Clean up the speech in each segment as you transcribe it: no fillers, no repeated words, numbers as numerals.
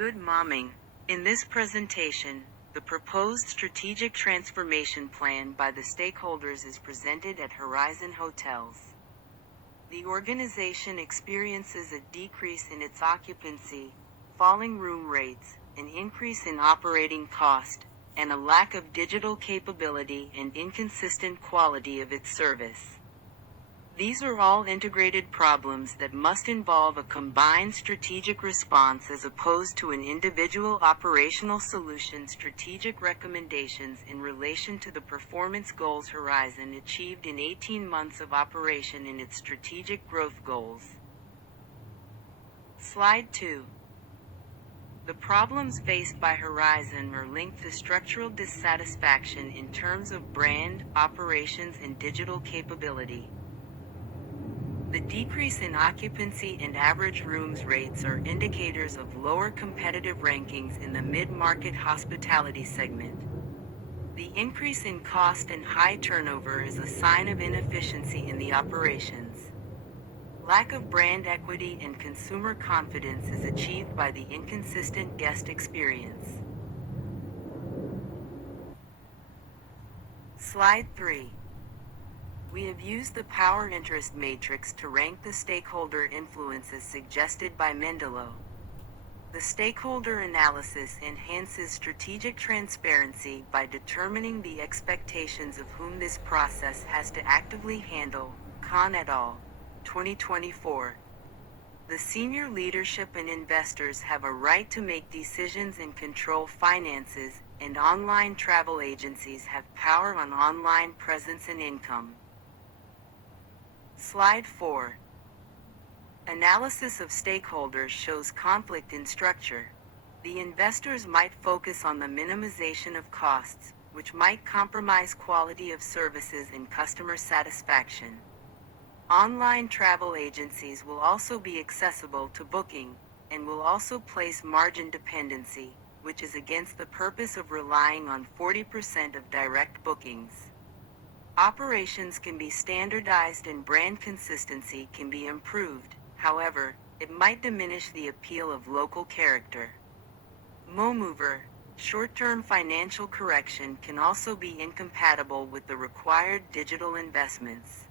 Good morning. In this presentation, the proposed strategic transformation plan by the stakeholders is presented at Horizon Hotels. The organization experiences a decrease in its occupancy, falling room rates, an increase in operating cost, and a lack of digital capability and inconsistent quality of its service. These are all integrated problems that must involve a combined strategic response as opposed to an individual operational solution. Strategic recommendations in relation to the performance goals Horizon achieved in 18 months of operation in its strategic growth goals. Slide 2. The problems faced by Horizon are linked to structural dissatisfaction in terms of brand, operations, and digital capability. The decrease in occupancy and average rooms rates are indicators of lower competitive rankings in the mid-market hospitality segment. The increase in cost and high turnover is a sign of inefficiency in the operations. Lack of brand equity and consumer confidence is achieved by the inconsistent guest experience. Slide 3. We have used the power interest matrix to rank the stakeholder influences suggested by Mendello. The stakeholder analysis enhances strategic transparency by determining the expectations of whom this process has to actively handle. Kahn et al., 2024. The senior leadership and investors have a right to make decisions and control finances, and online travel agencies have power on online presence and income. Slide 4. Analysis of stakeholders shows conflict in structure. The investors might focus on the minimization of costs, which might compromise quality of services and customer satisfaction. Online travel agencies will also be accessible to booking, and will also place margin dependency, which is against the purpose of relying on 40% of direct bookings. Operations can be standardized and brand consistency can be improved, however, it might diminish the appeal of local character. Moreover, short-term financial correction can also be incompatible with the required digital investments.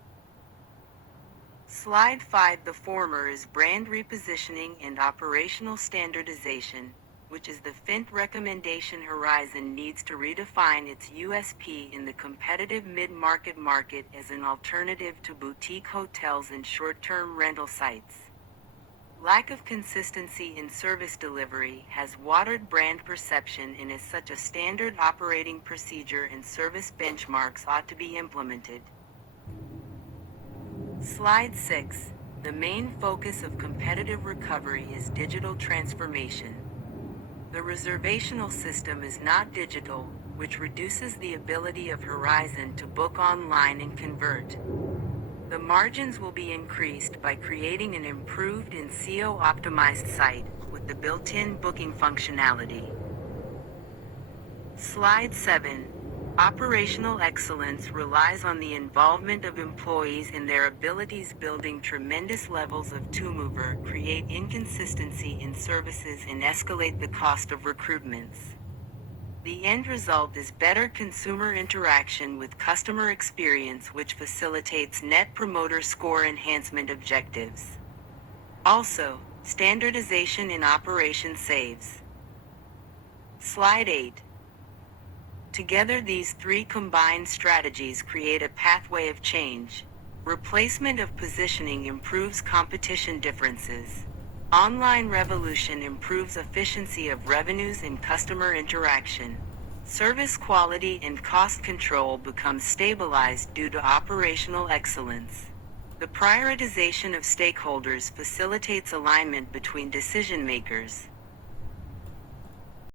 Slide 5. The former is brand repositioning and operational standardization, which is the FINT recommendation. Horizon needs to redefine its USP in the competitive mid-market market as an alternative to boutique hotels and short-term rental sites. Lack of consistency in service delivery has watered brand perception, and as such a standard operating procedure and service benchmarks ought to be implemented. Slide 6. The main focus of competitive recovery is digital transformation. The reservational system is not digital, which reduces the ability of Horizon to book online and convert. The margins will be increased by creating an improved and SEO-optimized site with the built-in booking functionality. Slide 7. Operational excellence relies on the involvement of employees and their abilities. Building tremendous levels of turnover create inconsistency in services and escalate the cost of recruitments. The end result is better consumer interaction with customer experience, which facilitates Net Promoter Score enhancement objectives. Also, standardization in operation saves. Slide 8. Together, these three combined strategies create a pathway of change. Replacement of positioning improves competition differences. Online revolution improves efficiency of revenues and customer interaction. Service quality and cost control become stabilized due to operational excellence. The prioritization of stakeholders facilitates alignment between decision makers.